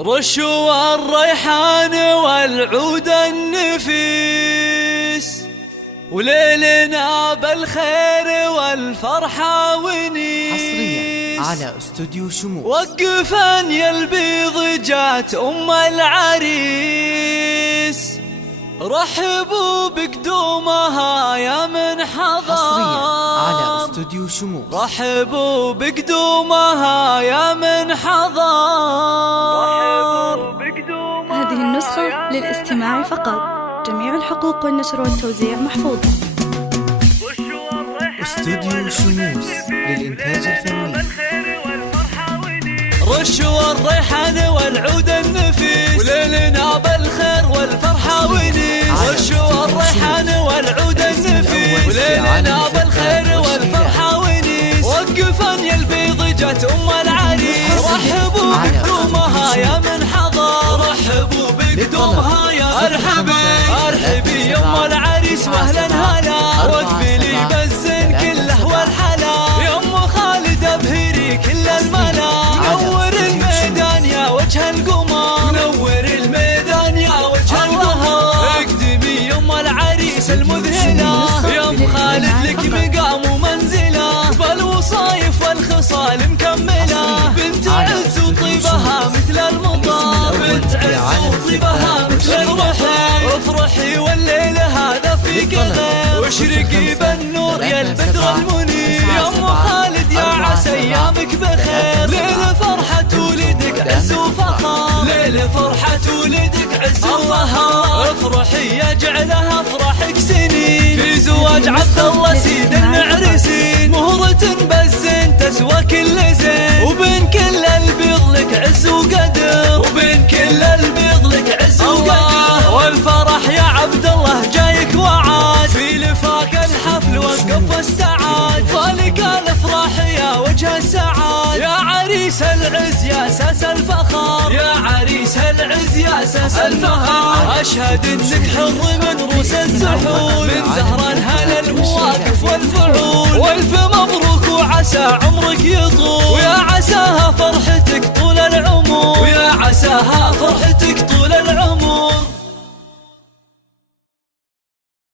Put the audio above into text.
رشوا الريحان والعود النفيس، وليلنا بالخير والفرحة ونيس. حصريا على استوديو شموس. وقفن يا البيض جات أم العريس، رحبوا بقدومها يا من حضر. حصريا على استوديو شموس. رحبوا بقدومها يا من حضر. هذه النسخة للاستماع فقط، جميع الحقوق والنشر والتوزيع محفوظة. استوديو شموس للإنتاج الفني. رشوا الريحان والعود النفيس، وليلنا بالخير والفرحة ونيس. رشوا الريحان والعود النفيس، وليلنا بالخير والفرحة ونيس. وقفن يا البيض جات أم العريس، رحبوا بقدومها يا من حضر. رحبوا بقدومها يا ارحبي يا أم العريس واهلا هلا. واقبلي بالزين كله والحلا، يا أم خالد ابهري كل الملا. نور الميدان يا وجه القمر، نور الميدان يا وجه القمر. اقدمي يا أم العريس المذهلة، يا أم خالد لك مقام ومنزلة. بالوصايف والخصال مكملة، بنت عز وطيبها مثل المطر. بنت عز وطيبها مثل المطر. افرحي والليل هذا في كذا، واشرقي بالنور يا البدر المنير. يا أم خالد يا عسى ايامك بخير، ليل فرحة ولدك عز وفخر. ليل فرحة ولدك عز وفخر. افرحي يا جعلها افراحك سنين، في زواج عبد الله سيد المعرسين. مهرة بالزين تسوى كل زين، وبين كل البيض لك عز وقدر. وبين كل البيض لك عز وقدر. والفرح يا عبد الله جايك وعاد، في لفاك الحفل وقف واستعاد. فالك الافراح يا وجه السعاد، يا عريس العز يا اساس الفخر. يا عريس العز يا اساس الفخر. اشهد انك حر من روس الزحول، من زهر الهنا المواقف والفعول. والف مبروك وعسى عمرك يطول، ويا عساها فرحتك طول العمر. ويا عساها فرحتك طول العمر.